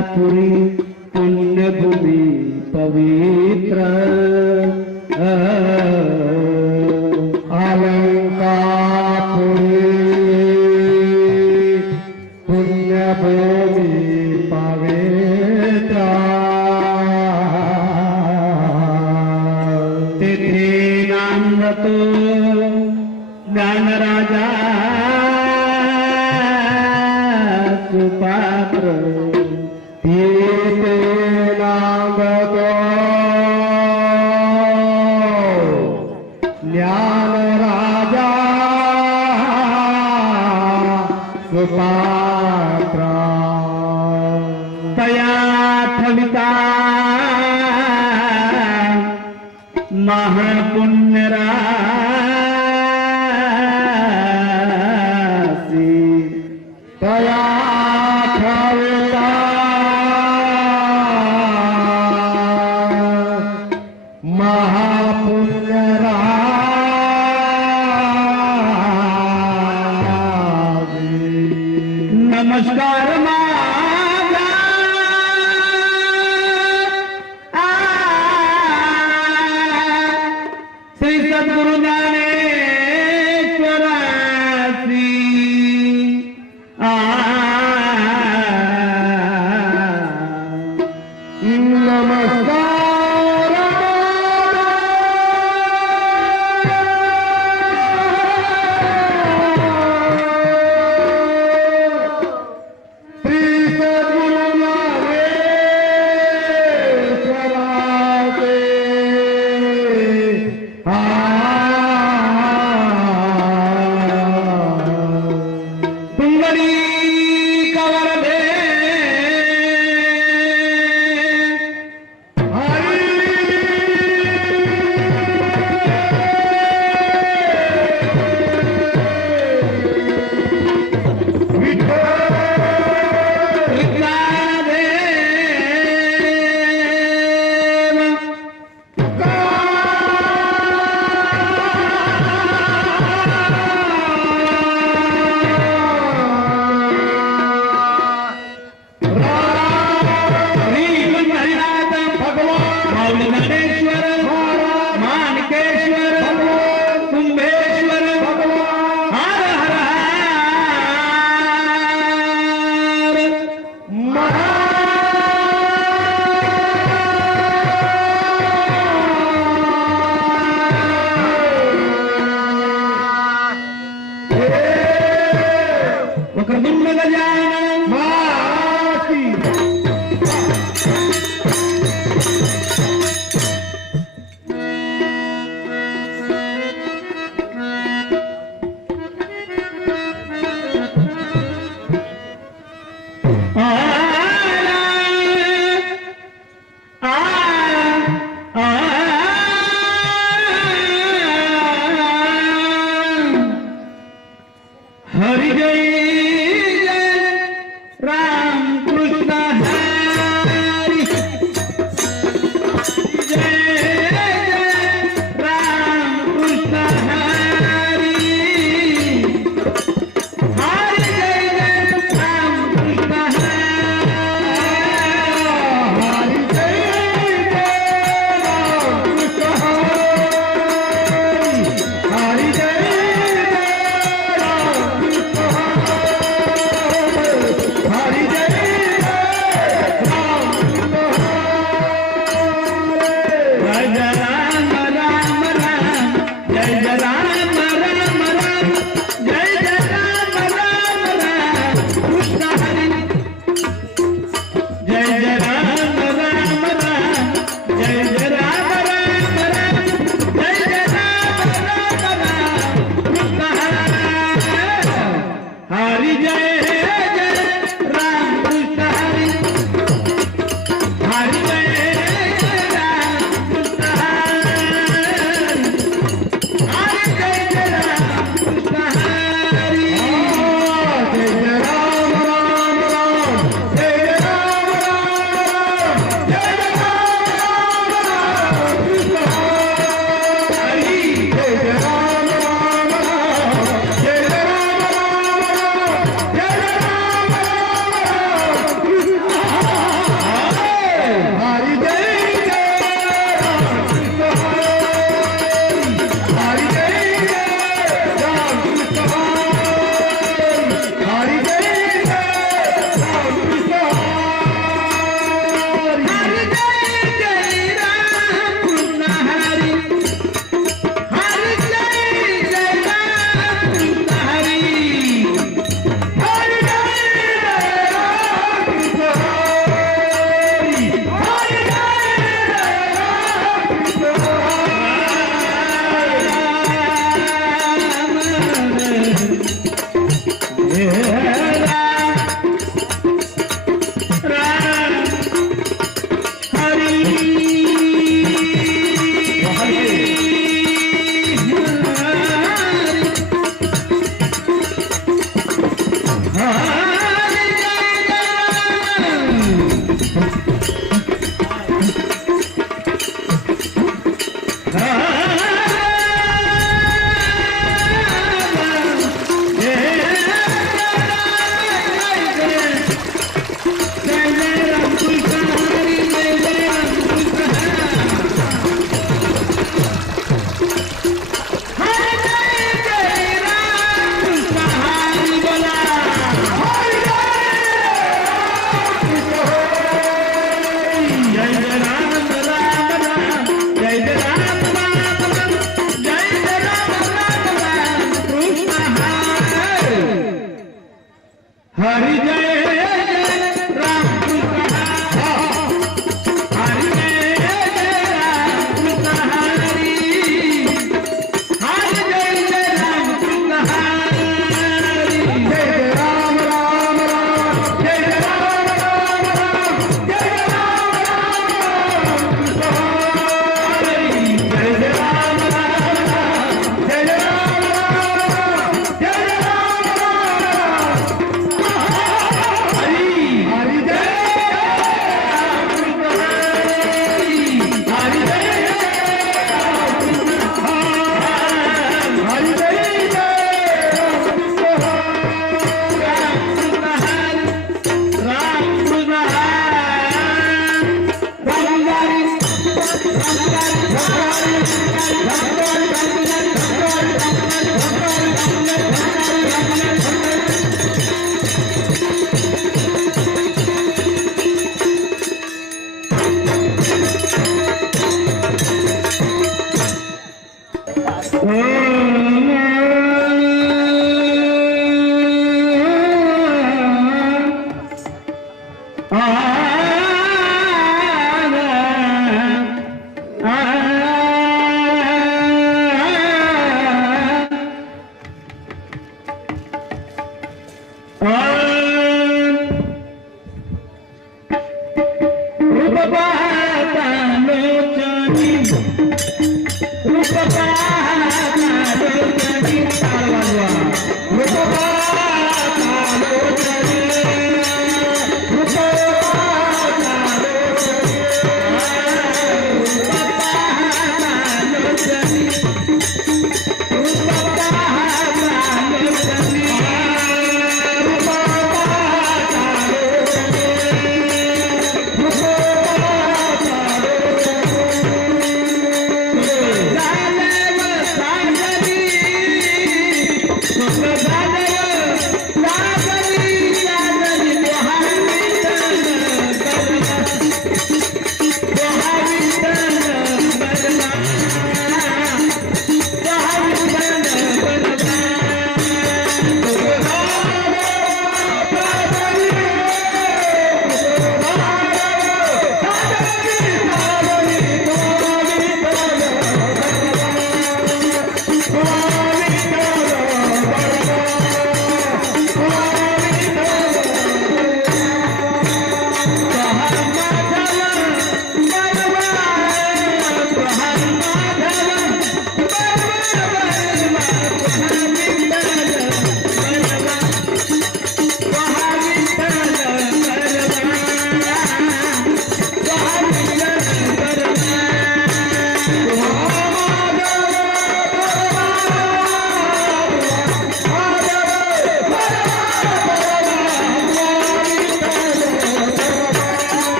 पुरी पुण्य भूमि पवित्र। थविता महापुण्यरा हिम्मत जाए माँ की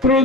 through